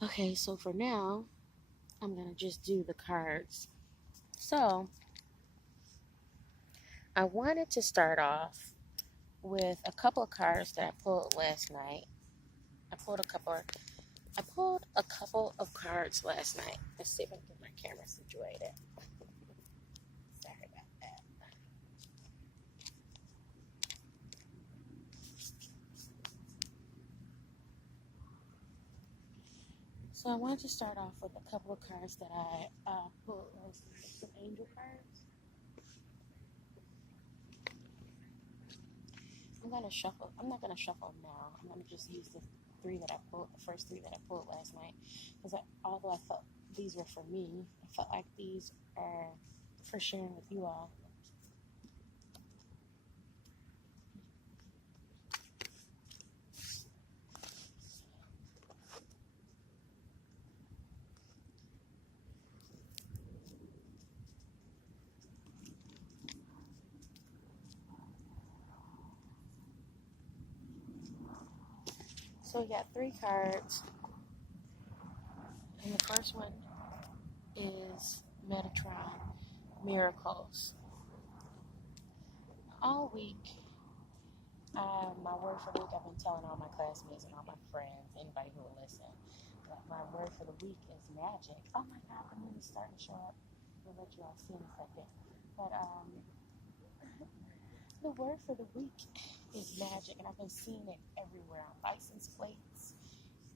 Okay, so for now, I'm going to just do the cards. So, I wanted to start off with a couple of cards that I pulled last night. I pulled a couple of cards last night. Let's see if I can get my camera situated. Sorry about that. So I wanted to start off with a couple of cards that I pulled last night. Some angel cards. I'm gonna shuffle. I'm not gonna shuffle now. I'm gonna just use the first three that I pulled last night, because although I felt these were for me, I felt like these are for sharing with you all. So we got three cards, and the first one is Metatron Miracles. All week, my word for the week, I've been telling all my classmates and all my friends, anybody who will listen, that my word for the week is magic. Oh my God, the moon is starting to show up. We'll let you all see in a second. But the word for the week is magic, and I've been seeing it everywhere on license plates,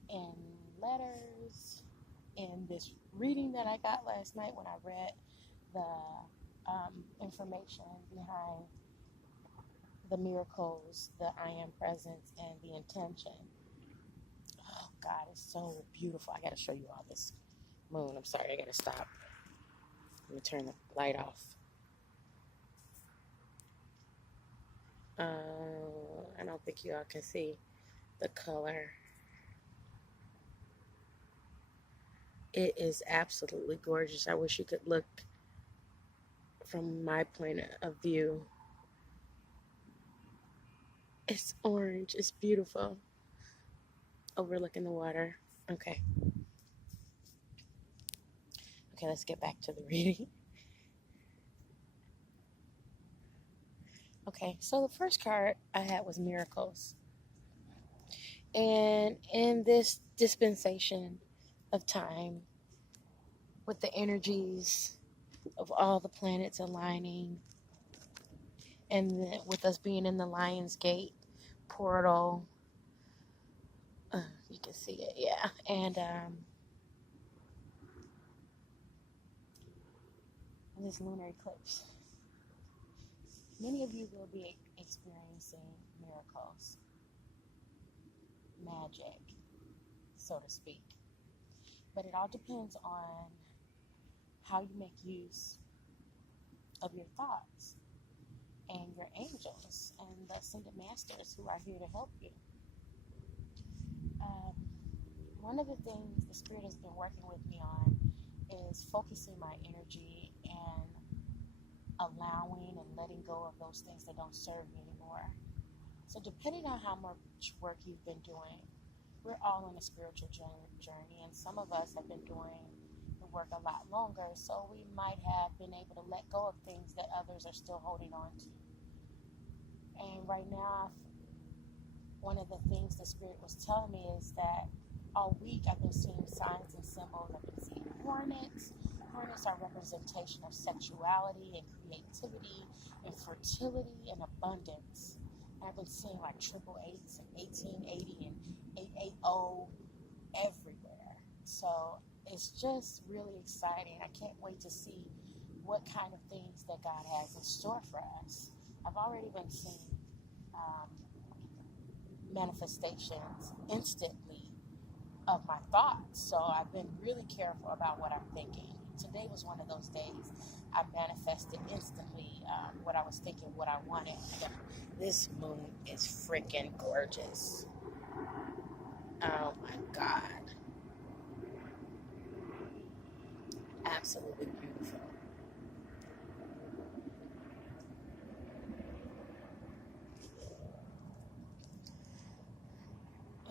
in letters, in this reading that I got last night when I read the information behind the miracles, the I am presence, and the intention. Oh God, it's so beautiful. I gotta show you all this moon. I'm sorry, I gotta stop. Let me turn the light off. I don't think you all can see the color. It is absolutely gorgeous. I wish you could look from my point of view. It's orange. It's beautiful. Overlooking the water. Okay. Okay, let's get back to the reading. Okay, so the first card I had was Miracles. And in this dispensation of time, with the energies of all the planets aligning, and with us being in the Lion's Gate portal, you can see it, yeah. And this lunar eclipse, many of you will be experiencing miracles, magic, so to speak. But it all depends on how you make use of your thoughts and your angels and the ascended masters who are here to help you. One of the things the Spirit has been working with me on is focusing my energy and allowing and letting go of those things that don't serve me anymore. So depending on how much work you've been doing, we're all on a spiritual journey, and some of us have been doing the work a lot longer, so we might have been able to let go of things that others are still holding on to. And right now, one of the things the Spirit was telling me is that all week I've been seeing signs and symbols. I've been seeing hornets. Hornets are representation of sexuality and creativity and fertility and abundance. And I've been seeing like 888s and 1880 and 880 everywhere. So it's just really exciting. I can't wait to see what kind of things that God has in store for us. I've already been seeing manifestations instantly of my thoughts. So I've been really careful about what I'm thinking. Today was one of those days. I manifested instantly what I was thinking, what I wanted. This moon is freaking gorgeous. Oh my God. Absolutely beautiful.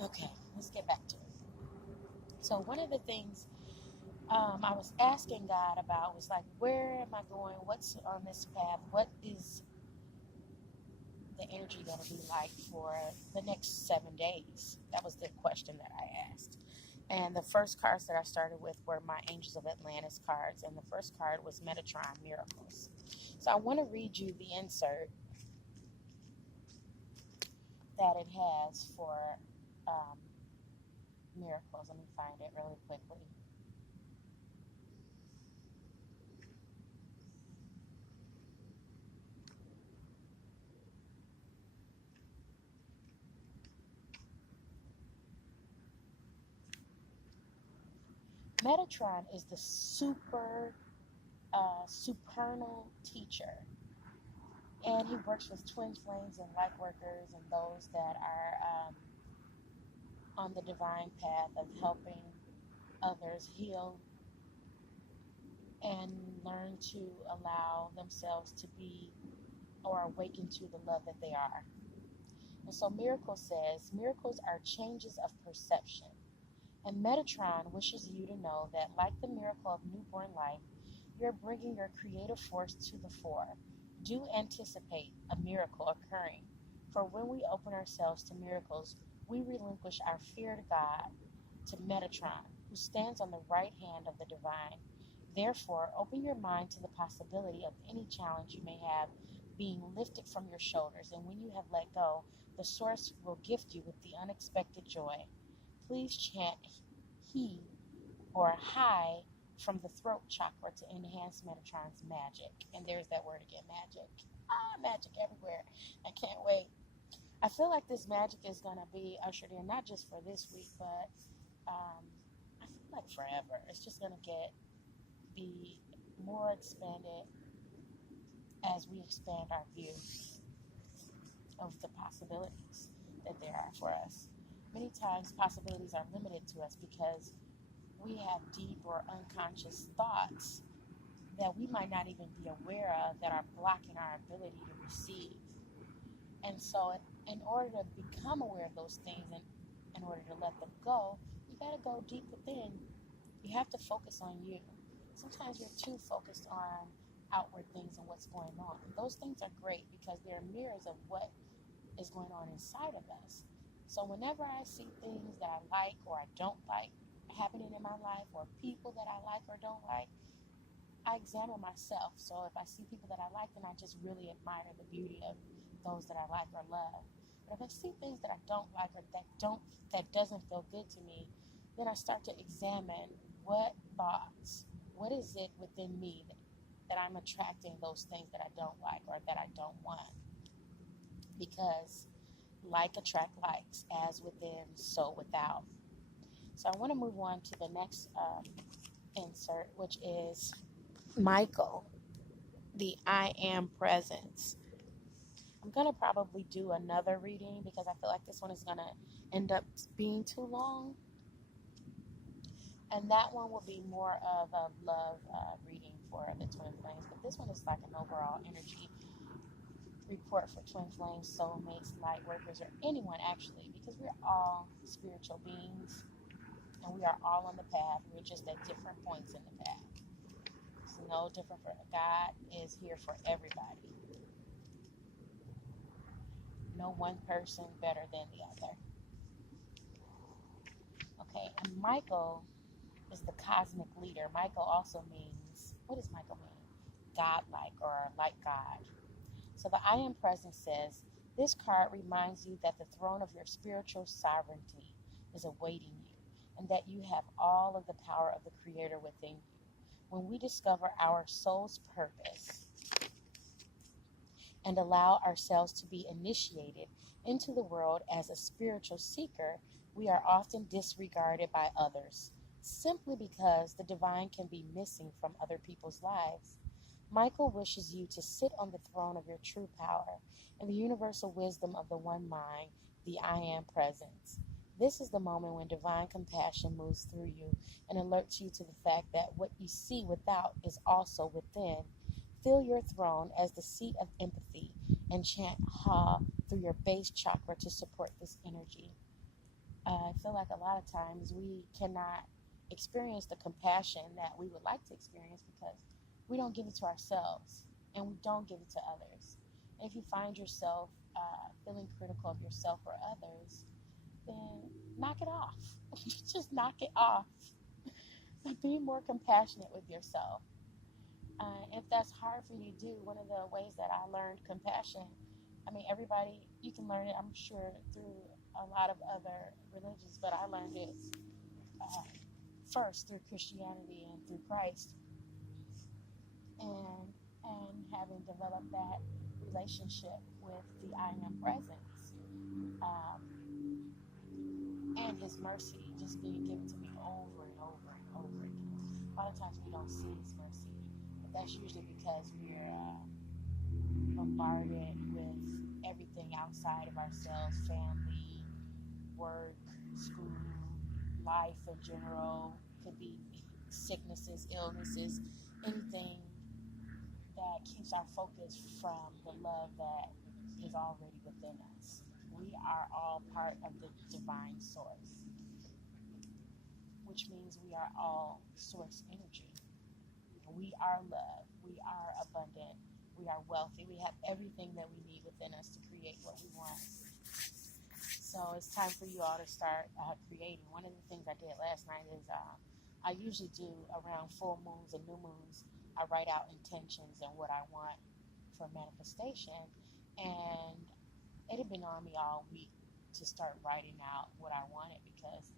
Okay, let's get back to it. So one of the things I was asking God about was like, where am I going? What's on this path? What is the energy going to be like for the next 7 days? That was the question that I asked. And the first cards that I started with were my Angels of Atlantis cards. And the first card was Metatron Miracles. So I want to read you the insert that it has for um, miracles. Let me find it really quickly. Metatron is the supernal teacher, and he works with twin flames and light workers and those that are on the divine path of helping others heal and learn to allow themselves to be or awaken to the love that they are. And so Miracle says, miracles are changes of perception. And Metatron wishes you to know that, like the miracle of newborn life, you're bringing your creative force to the fore. Do anticipate a miracle occurring, for when we open ourselves to miracles, we relinquish our fear to God, to Metatron, who stands on the right hand of the divine. Therefore, open your mind to the possibility of any challenge you may have being lifted from your shoulders, and when you have let go, the source will gift you with the unexpected joy. Please chant he or high from the throat chakra to enhance Metatron's magic. And there's that word again, magic. Magic everywhere. I can't wait. I feel like this magic is going to be ushered in, not just for this week, but I feel like forever. It's just going to be more expanded as we expand our view of the possibilities that there are for us. Many times possibilities are limited to us because we have deep or unconscious thoughts that we might not even be aware of that are blocking our ability to receive. And so in order to become aware of those things and in order to let them go, you got to go deep within. You have to focus on you. Sometimes we're too focused on outward things and what's going on. Those things are great because they're mirrors of what is going on inside of us. So whenever I see things that I like or I don't like happening in my life, or people that I like or don't like, I examine myself. So if I see people that I like, then I just really admire the beauty of those that I like or love. But if I see things that I don't like or that doesn't feel good to me, then I start to examine what thoughts, what is it within me that I'm attracting those things that I don't like or that I don't want. Because like attract likes, as within, so without. So I want to move on to the next insert, which is Michael, the I Am Presence. I'm going to probably do another reading because I feel like this one is going to end up being too long. And that one will be more of a love reading for the twin flames. But this one is like an overall energy report for twin flames, soulmates, light workers, or anyone actually, because we're all spiritual beings and we are all on the path. We're just at different points in the path. It's no different for God is here for everybody. No one person better than the other. Okay, and Michael is the cosmic leader. Michael also means, what does Michael mean? God-like or like God. So the I Am Presence says, this card reminds you that the throne of your spiritual sovereignty is awaiting you and that you have all of the power of the Creator within you. When we discover our soul's purpose and allow ourselves to be initiated into the world as a spiritual seeker, we are often disregarded by others, simply because the divine can be missing from other people's lives. Michael wishes you to sit on the throne of your true power and the universal wisdom of the one mind, the I Am Presence. This is the moment when divine compassion moves through you and alerts you to the fact that what you see without is also within. Fill your throne as the seat of empathy and chant Ha through your base chakra to support this energy. I feel like a lot of times we cannot experience the compassion that we would like to experience because we don't give it to ourselves and we don't give it to others. And if you find yourself feeling critical of yourself or others, then knock it off. Just knock it off. Be more compassionate with yourself. If that's hard for you to do, one of the ways that I learned compassion, I mean, everybody, you can learn it, I'm sure, through a lot of other religions, but I learned it uh, first through Christianity and through Christ, and having developed that relationship with the I am presence, um, and His mercy just being given to me over and over and over again. A lot of times we don't see His mercy, but that's usually because we're bombarded with everything outside of ourselves: family, work, school, life in general. Could be sicknesses, illnesses, anything that keeps our focus from the love that is already within us. We are all part of the divine source, which means we are all source energy. We are love. We are abundant. We are wealthy. We have everything that we need within us to create what we want. So it's time for you all to start creating. One of the things I did last night is I usually do around full moons and new moons. I write out intentions and what I want for manifestation. And it had been on me all week to start writing out what I wanted because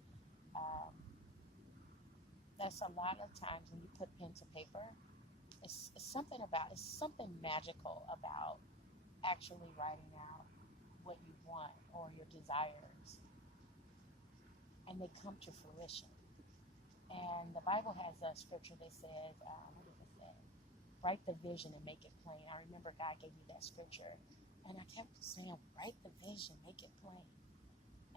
that's a lot of times when you put pen to paper, it's something magical about actually writing out what you want or your desires, and they come to fruition. And the Bible has a scripture that says, what does it say? Write the vision and make it plain. I remember God gave me that scripture, and I kept saying, write the vision, make it plain.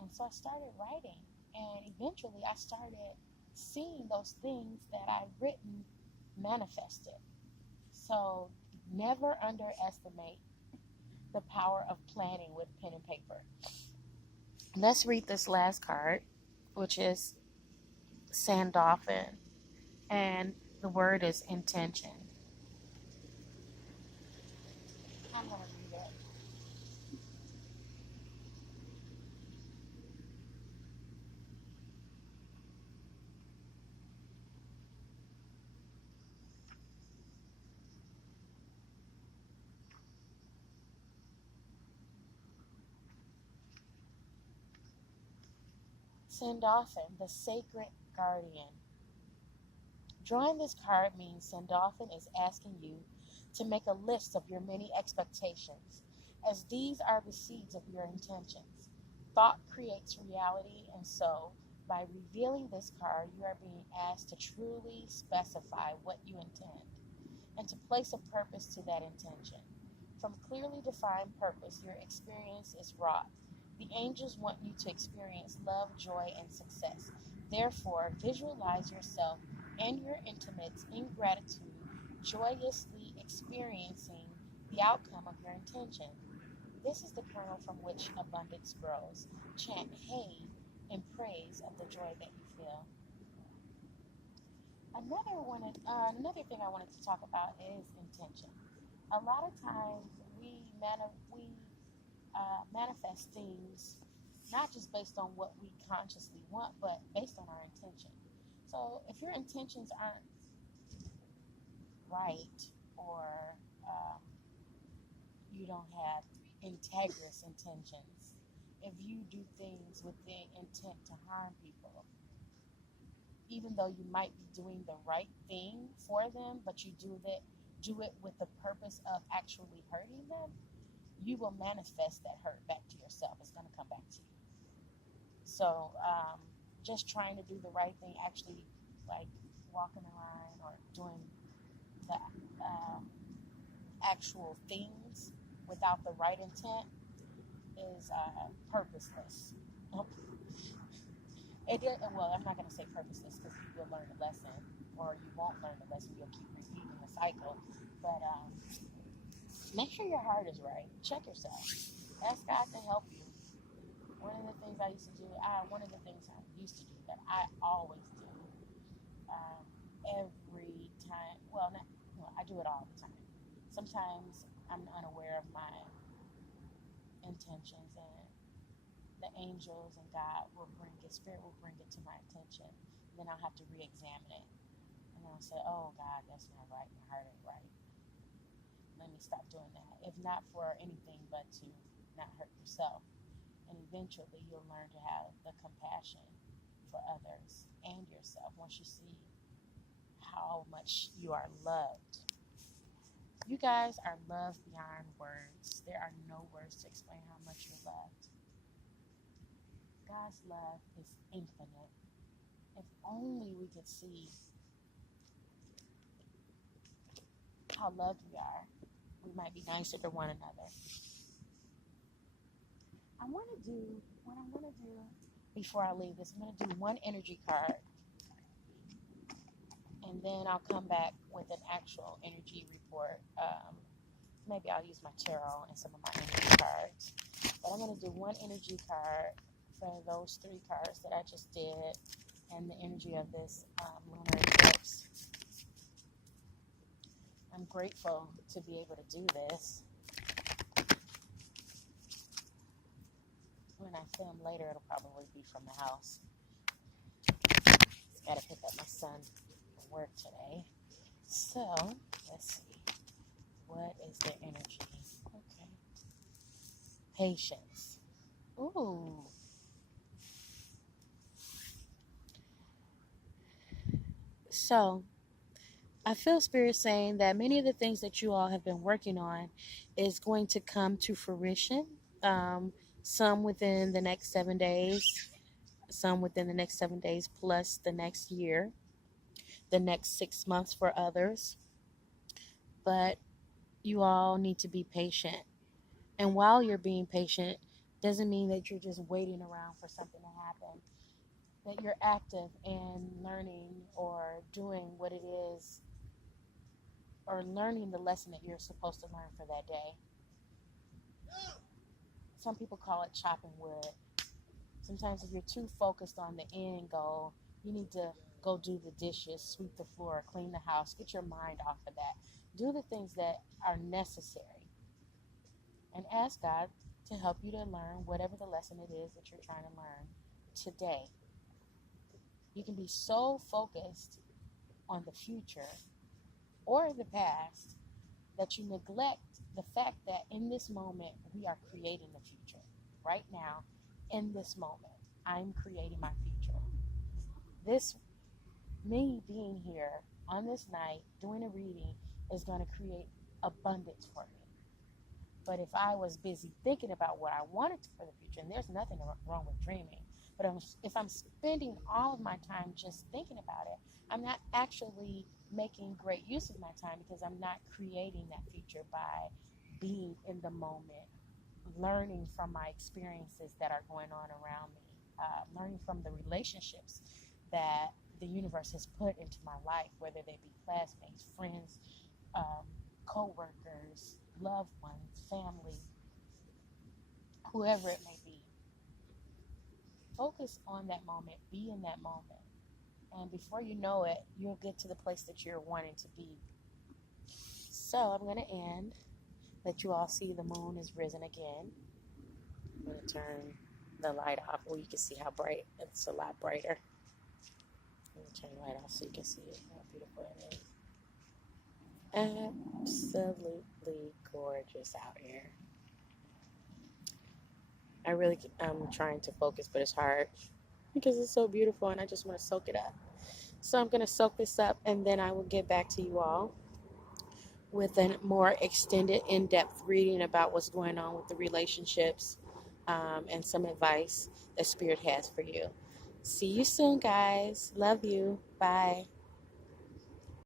And so I started writing, and eventually I started seeing those things that I've written manifested. So never underestimate the power of planning with pen and paper. Let's read this last card, which is Sand Dolphin, and the word is intention. I'm going to read it. Sandalphon, the sacred guardian. Drawing this card means Sandalphon is asking you to make a list of your many expectations, as these are the seeds of your intentions. Thought creates reality, and so, by revealing this card, you are being asked to truly specify what you intend and to place a purpose to that intention. From clearly defined purpose, your experience is wrought. The angels want you to experience love, joy, and success. Therefore, visualize yourself and your intimates in gratitude, joyously experiencing the outcome of your intention. This is the kernel from which abundance grows. Chant hey in praise of the joy that you feel. Another thing I wanted to talk about is intention. A lot of times we manifest things not just based on what we consciously want, but based on our intention. So if your intentions aren't right, or um, you don't have integrous intentions, if you do things with the intent to harm people, even though you might be doing the right thing for them, but you do it with the purpose of actually hurting them, you will manifest that hurt back to yourself. It's going to come back to you. So just trying to do the right thing, actually like walking around or doing the actual things without the right intent is purposeless. Well, I'm not going to say purposeless because you will learn a lesson, or you won't learn the lesson. You'll keep repeating the cycle. But make sure your heart is right. Check yourself. Ask God to help you. One of the things I used to do, one of the things I used to do that I always do, every time, well, not, well, I do it all the time. Sometimes I'm unaware of my intentions, and the angels and God will bring it, Spirit will bring it to my attention. And then I'll have to re-examine it. And then I'll say, oh God, that's not right. My heart ain't right. Let me stop doing that. If not for anything but to not hurt yourself. And eventually you'll learn to have the compassion for others and yourself once you see how much you are loved. You guys are loved beyond words. There are no words to explain how much you're loved. God's love is infinite. If only we could see how loved we are, we might be nicer to one another. What I'm going to do before I leave this, I'm going to do one energy card. And then I'll come back with an actual energy report. Maybe I'll use my tarot and some of my energy cards. But I'm going to do one energy card for those 3 cards that I just did, and the energy of this lunar eclipse. I'm grateful to be able to do this. When I film later, it'll probably be from the house. Just got to pick up my son from work today. So, let's see. What is the energy? Okay. Patience. Ooh. So, I feel Spirit saying that many of the things that you all have been working on is going to come to fruition. Some within the next 7 days, some within the next 7 days plus the next year, the next 6 months for others. But you all need to be patient. And while you're being patient, doesn't mean that you're just waiting around for something to happen. That you're active in learning or doing what it is, or learning the lesson that you're supposed to learn for that day. Some people call it chopping wood. Sometimes if you're too focused on the end goal, you need to go do the dishes, sweep the floor, clean the house, get your mind off of that. Do the things that are necessary. And ask God to help you to learn whatever the lesson it is that you're trying to learn today. You can be so focused on the future or the past that you neglect the fact that in this moment we are creating the future. Right now, in this moment, I'm creating my future. Me being here on this night doing a reading is going to create abundance for me. But if I was busy thinking about what I wanted for the future, and there's nothing wrong with dreaming, but if I'm spending all of my time just thinking about it, I'm not actually making great use of my time, because I'm not creating that future by being in the moment, learning from my experiences that are going on around me, learning from the relationships that the universe has put into my life, whether they be classmates, friends, co-workers, loved ones, family, whoever it may be. Focus on that moment, be in that moment, and before you know it, you'll get to the place that you're wanting to be. So I'm going to end. Let you all see the moon is risen again. I'm going to turn the light off. Well, you can see how bright. It's a lot brighter. I'm going to turn the light off so you can see how beautiful it is. Absolutely gorgeous out here. I'm trying to focus, but it's hard because it's so beautiful and I just want to soak it up. So I'm going to soak this up, and then I will get back to you all with a more extended, in-depth reading about what's going on with the relationships, and some advice that Spirit has for you. See you soon, guys. Love you. Bye.